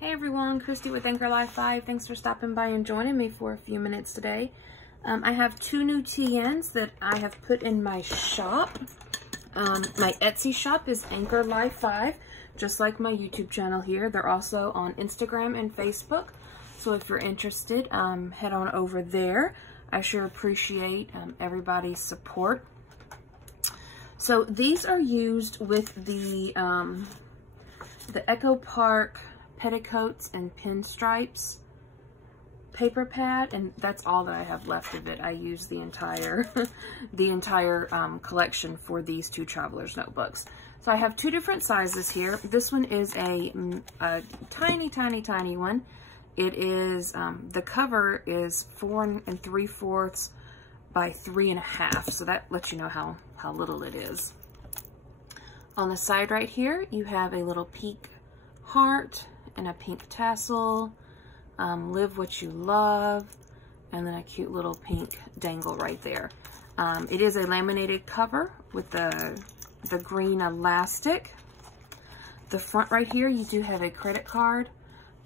Hey everyone, Christy with Anchor Life 5. Thanks for stopping by and joining me for a few minutes today. I have two new TNs that I have put in my shop. My Etsy shop is Anchor Life 5, just like my YouTube channel here. They're also on Instagram and Facebook. So if you're interested, head on over there. I sure appreciate everybody's support. So these are used with the Echo Park Petticoats and Pinstripes paper pad, and that's all that I have left of it. I used the entire collection for these two Traveler's Notebooks. So I have two different sizes here. This one is a tiny one. It is the cover is 4 3/4 by 3 1/2, so that lets you know how little it is. On the side right here, you have a little pink heart and a pink tassel, live what you love, and then a cute little pink dangle right there. It is a laminated cover with the green elastic. The front right here, you do have a credit card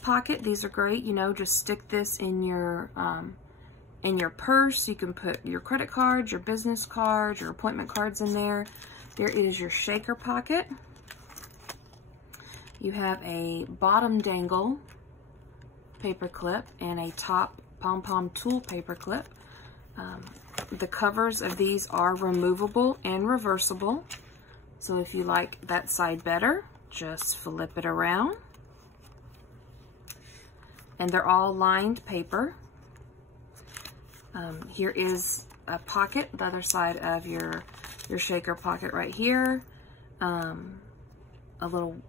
pocket. These are great, you know, just stick this in your purse. You can put your credit cards, your business cards, your appointment cards in there. There is your shaker pocket. You have a bottom dangle paper clip and a top pom-pom tool paper clip. The covers of these are removable and reversible. So if you like that side better, just flip it around. And they're all lined paper. Here is a pocket, the other side of your shaker pocket right here. A little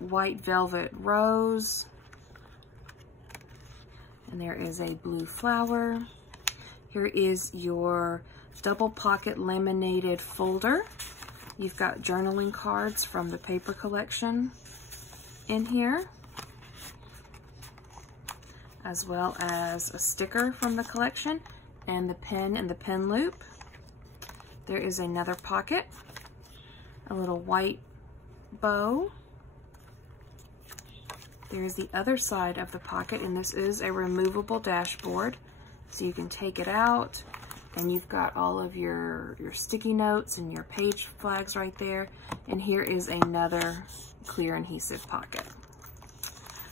white velvet rose. And there is a blue flower. Here is your double pocket laminated folder. You've got journaling cards from the paper collection in here, as well as a sticker from the collection and the pen and the pen loop. There is another pocket, a little white bow. There's the other side of the pocket, and this is a removable dashboard. So you can take it out, and you've got all of your sticky notes and your page flags right there. And here is another clear adhesive pocket.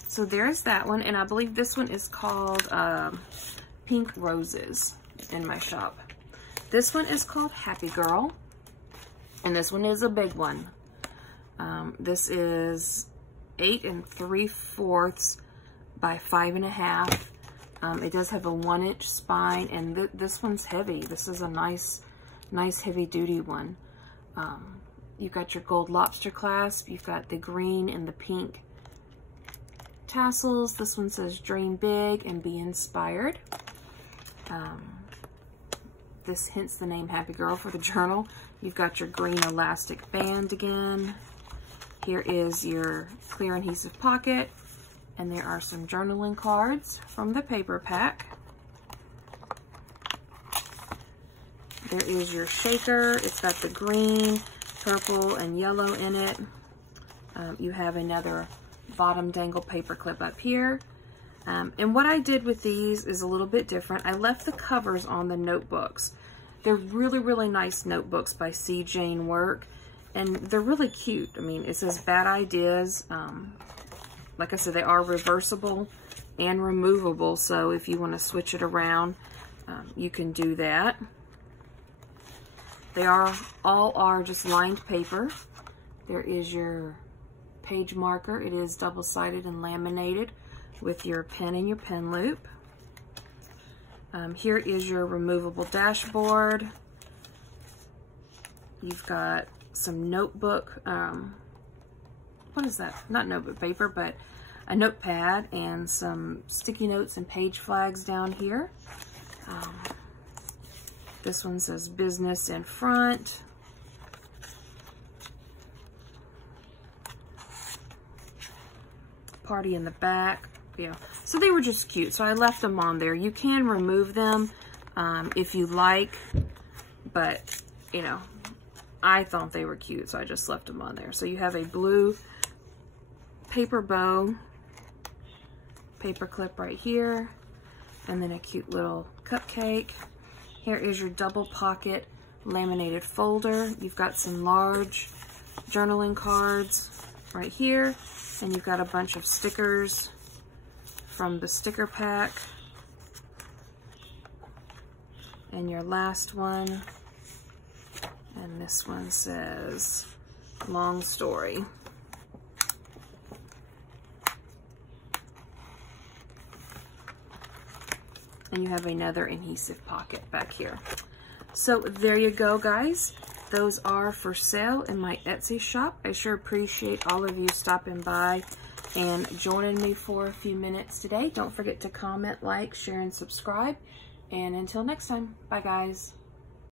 So there's that one, and I believe this one is called Pink Roses in my shop. This one is called Happy Girl, and this one is a big one. This is 8 3/4 by 5 1/2. It does have a 1-inch spine, and this one's heavy. This is a nice heavy-duty one. You've got your gold lobster clasp. You've got the green and the pink tassels. This one says dream big and be inspired. This hints the name Happy Girl for the journal. You've got your green elastic band again. Here is your clear adhesive pocket, and there are some journaling cards from the paper pack. There is your shaker. It's got the green, purple, and yellow in it. You have another bottom dangle paper clip up here. And what I did with these is a little bit different. I left the covers on the notebooks. They're really nice notebooks by C. Jane Work, and they're really cute. I mean, it says Bad Ideas. Like I said, they are reversible and removable, so if you want to switch it around, you can do that. They all are just lined paper. There is your page marker. It is double-sided and laminated with your pen and your pen loop. Here is your removable dashboard. You've got some notebook, what is that? Not notebook paper, but a notepad and some sticky notes and page flags down here. This one says business in front. Party in the back. Yeah, so they were just cute, so I left them on there. You can remove them if you like, but you know, I thought they were cute, so I just left them on there. So you have a blue paper bow paper clip right here, and then a cute little cupcake. Here is your double pocket laminated folder. You've got some large journaling cards right here, and you've got a bunch of stickers from the sticker pack. And your last one, and this one says long story. And you have another adhesive pocket back here. So there you go, guys. Those are for sale in my Etsy shop. I sure appreciate all of you stopping by and joining me for a few minutes today. Don't forget to comment, like, share, and subscribe. And until next time, bye guys.